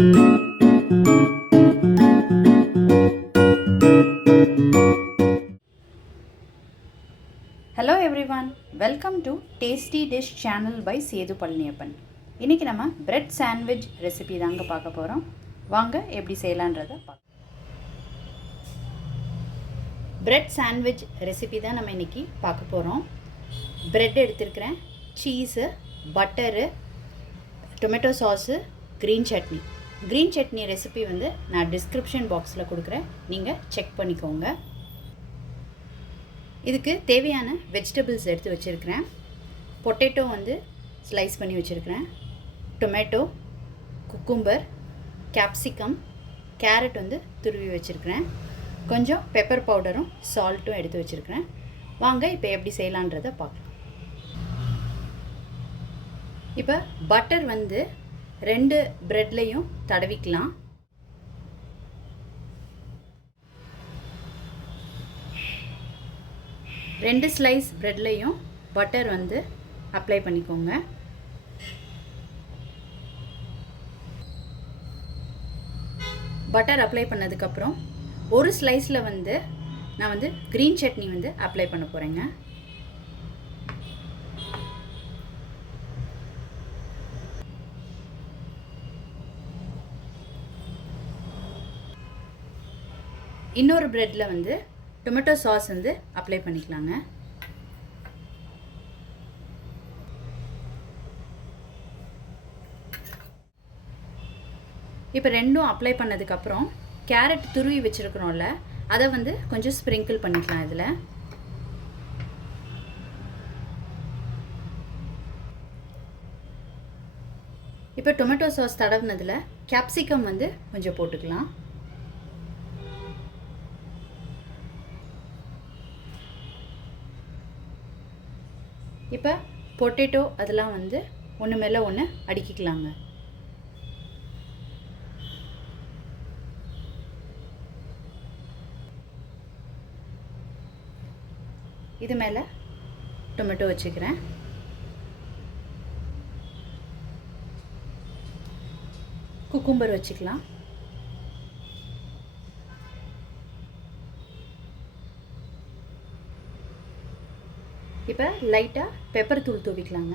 Hello everyone, welcome to Tasty Dish Channel by Sedu Palniappan. இன்னைக்கு நம்ம bread sandwich recipe தாங்க பார்க்க போறோம். வாங்க எப்படி செய்யலாம்ன்றதை பார்க்கலாம். பிரெட் சாண்ட்விச் ரெசிபி தான் நம்ம இன்னைக்கு பார்க்க போறோம். பிரெட் எடுத்துக்கிறேன், cheese, butter, tomato sauce, green chutney. green chutney recipe வந்து நான் டிஸ்கிரிப்ஷன் பாக்ஸ்ல கொடுக்கிறேன். நீங்க செக் பண்ணிக்கோங்க. இதுக்கு தேவையான வெஜிடபிள்ஸ் எடுத்து வச்சிருக்கிறேன். பொட்டேட்டோ வந்து ஸ்லைஸ் பண்ணி வச்சிருக்கிறேன். டொமேட்டோ, குக்கும்பர், கேப்சிகம், கேரட் வந்து துருவி வச்சிருக்கிறேன். கொஞ்சம் பெப்பர் பவுடரும் சால்ட்டும் எடுத்து வச்சிருக்கிறேன். வாங்க இப்போ எப்படி செய்யலாம்ன்றதை பார்க்கலாம். இப்போ பட்டர் வந்து 2 பிரெட்லையும் தடவிக்கலாம். ரெண்டு ஸ்லைஸ் பிரெட்லையும் பட்டர் வந்து அப்ளை பண்ணிக்கோங்க. பட்டர் அப்ளை பண்ணதுக்கப்புறம் ஒரு ஸ்லைஸில் வந்து நான் வந்து green chutney வந்து அப்ளை பண்ண போகிறேங்க. இன்னொரு பிரெட்டில் வந்து டொமேட்டோ சாஸ் வந்து அப்ளை பண்ணிக்கலாங்க. இப்போ ரெண்டும் அப்ளை பண்ணதுக்கப்புறம் கேரட் துருவி வச்சுருக்கிறோம்ல, அதை வந்து கொஞ்சம் ஸ்ப்ரிங்கிள் பண்ணிக்கலாம். இதில் இப்போ டொமேட்டோ சாஸ் தடவினதில் கேப்சிகம் வந்து கொஞ்சம் போட்டுக்கலாம். இப்போ பொட்டேட்டோ அதெல்லாம் வந்து ஒன்று மேலே ஒன்று அடுக்கிக்கலாங்க. இது மேலே டொமேட்டோ வச்சுக்கிறேன். குக்கும்பர் வச்சுக்கலாம். இப்போ லைட்டாக பெப்பர் தூள் தூவிக்கலாங்க.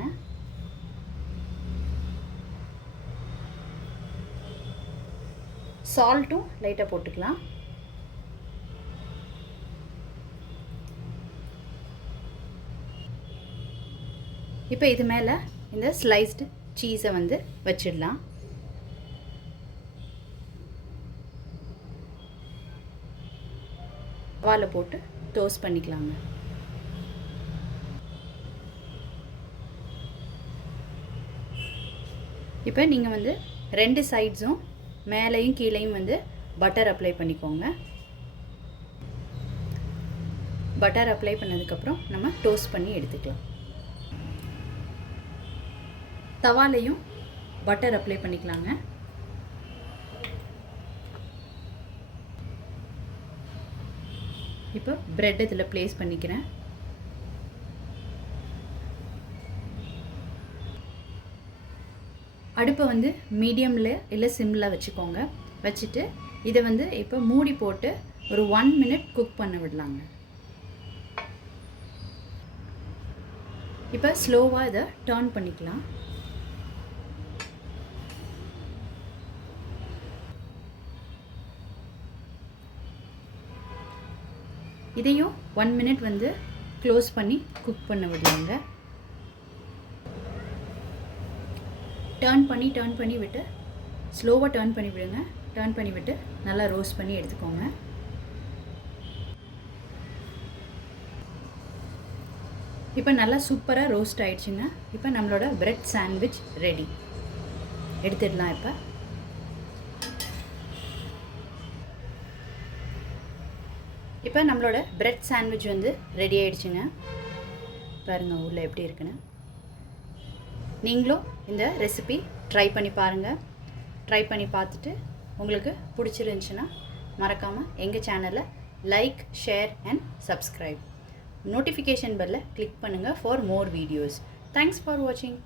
சால்ட்டும் லைட்டாக போட்டுக்கலாம். இப்போ இது மேலே இந்த ஸ்லைஸ்டு சீஸை வந்து வச்சிடலாம். வாழை போட்டு டோஸ்ட் பண்ணிக்கலாங்க. இப்போ நீங்கள் வந்து 2 சைட்ஸும் மேலேயும் கீழேயும் வந்து பட்டர் அப்ளை பண்ணிக்கோங்க. பட்டர் அப்ளை பண்ணதுக்கப்புறம் நம்ம டோஸ்ட் பண்ணி எடுத்துக்கலாம். தவாலையும் பட்டர் அப்ளை பண்ணிக்கலாங்க. இப்போ பிரெட் இதில் ப்ளேஸ் பண்ணிக்கிறேன். அடுப்பை வந்து மீடியமில் இல்லை சிம்மில் வச்சுக்கோங்க. வச்சுட்டு இதை வந்து இப்போ மூடி போட்டு ஒரு 1 மினிட் குக் பண்ண விடலாங்க. இப்போ ஸ்லோவாக இதை டர்ன் பண்ணிக்கலாம். இதையும் 1 மினிட் வந்து க்ளோஸ் பண்ணி குக் பண்ண விடலாங்க. டர்ன் பண்ணி விட்டு ஸ்லோவாக டர்ன் பண்ணி விடுங்க. டர்ன் பண்ணி விட்டு நல்லா ரோஸ்ட் பண்ணி எடுத்துக்கோங்க. இப்போ நல்லா சூப்பராக ரோஸ்ட் ஆயிடுச்சுங்க. இப்போ நம்மளோட பிரெட் சாண்ட்விச் ரெடி. எடுத்துடலாம். இப்போ நம்மளோட பிரெட் சாண்ட்விச் வந்து ரெடி ஆயிடுச்சுங்க. பாருங்கள் உள்ள எப்படி இருக்குன்னு. நீங்களும் இந்த ரெசிபி ட்ரை பண்ணி பாருங்கள். ட்ரை பண்ணி பார்த்துட்டு உங்களுக்கு பிடிச்சிருந்துச்சுன்னா மறக்காமல் எங்கள் சேனலை like, share and subscribe. Notification பெல்லை கிளிக் பண்ணுங்கள் for more videos. Thanks for வாட்சிங்.